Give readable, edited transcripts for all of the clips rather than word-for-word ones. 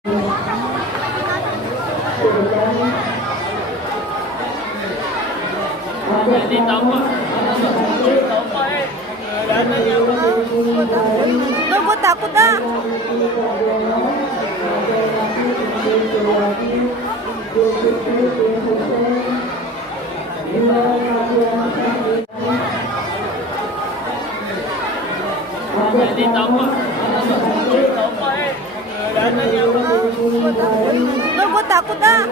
Jadi tambah. Tuh, gue takut dah. Jadi tambah. Tuh, gue takut dah.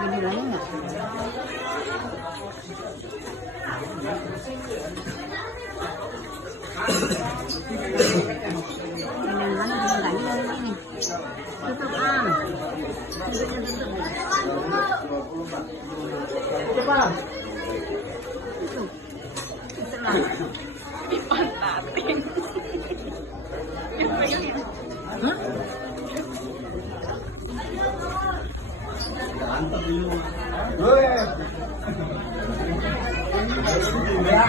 Binilangin nggak? Tutup Cepat. Dipantatin. Mantap dulu. Ya.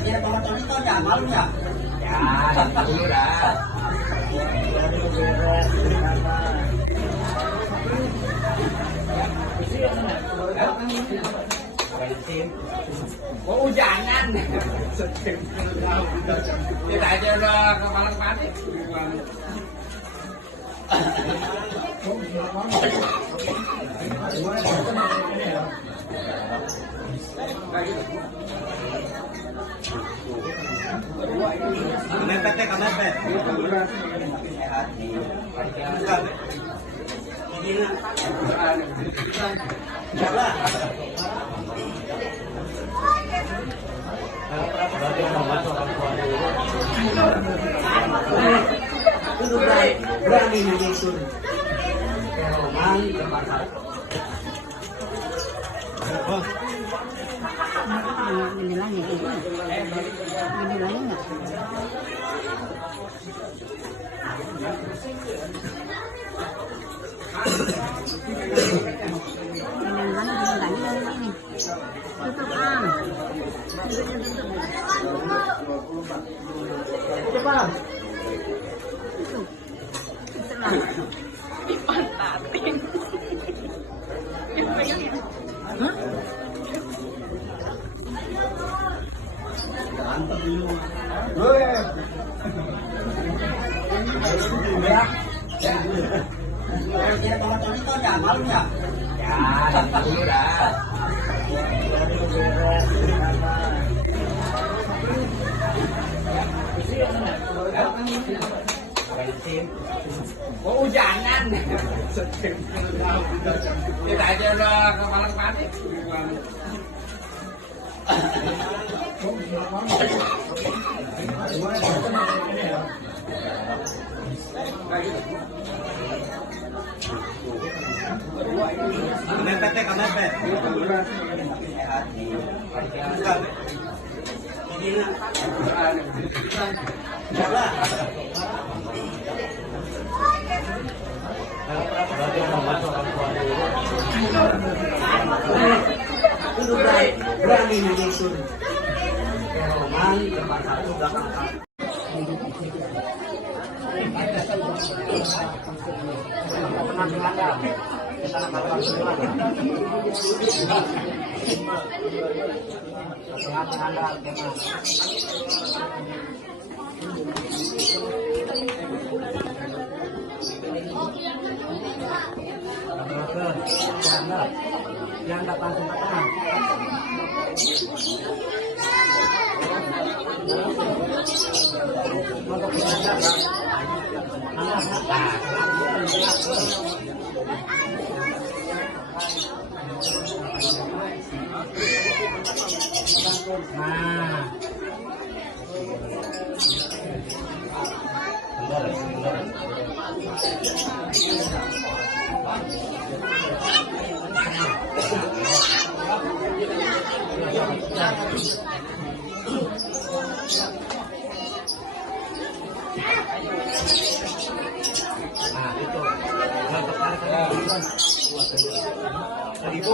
Kira penonton itu jangan malu ya. Ya, dulu dah. Oh, hujanan. Kita aja udah kepala mati. Berani menyusun roman terbakar. Binilangin nggak? Cepat. Dipantatin. Mantap dulu. Ya. Kira penonton itu jangan malu ya. Ya, dulu dah. Oh, hujanan. Kita aja udah kepala mati. Berani menyusun roman terbakar itu belakang. Yang datang ke tengah. Nah, itu. Nah, tertarik ya. Tadi itu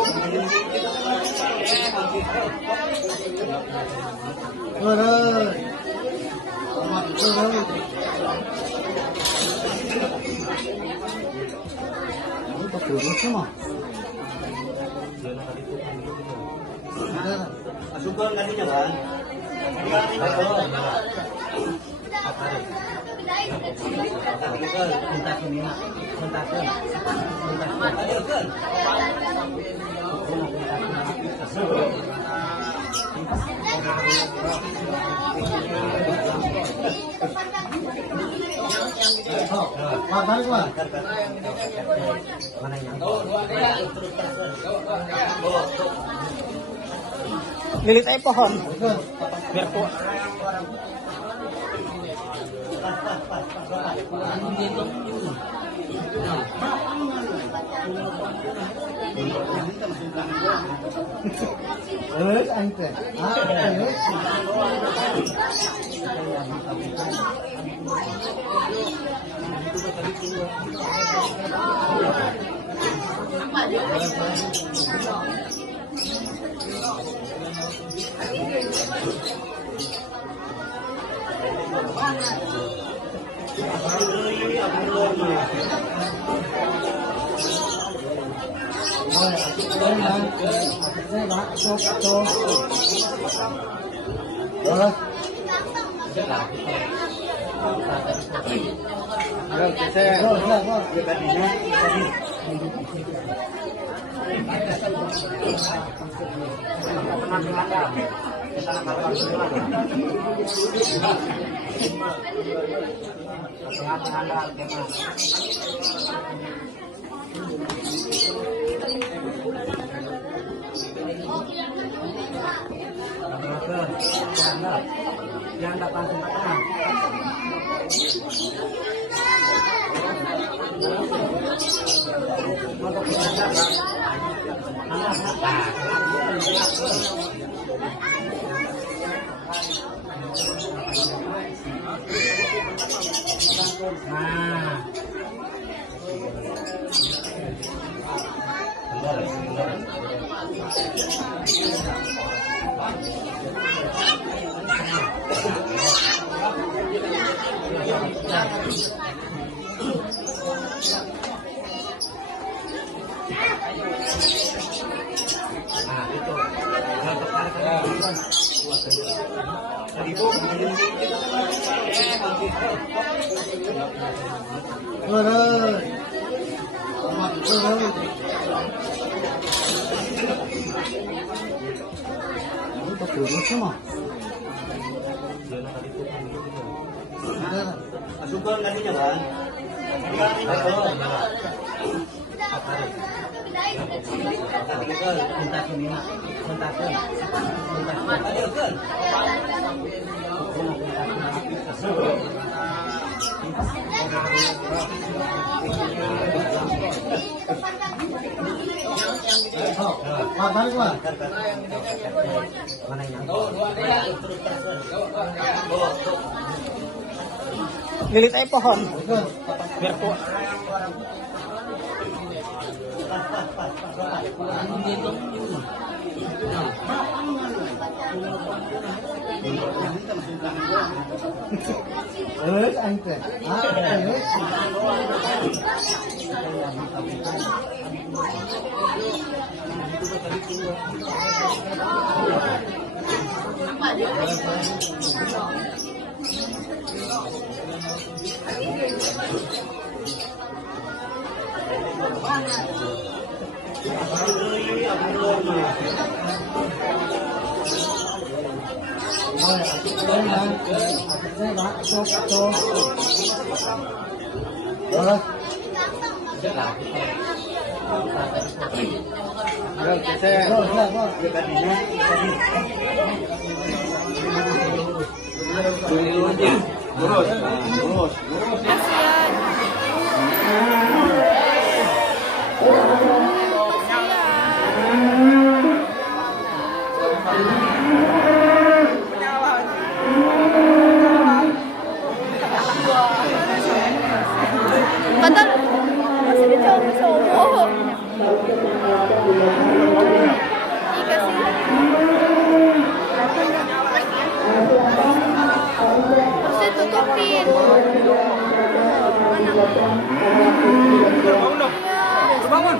masukkan nantinya, Bang. Lilit ay pohon. Biar kuat. Jangan tak langsung ke tengah. Nah, itu. Jangan tertarik ya. Tadi itu masukkan nantinya, Bang. Lilit ay pohon. Biar kuat. Bangun.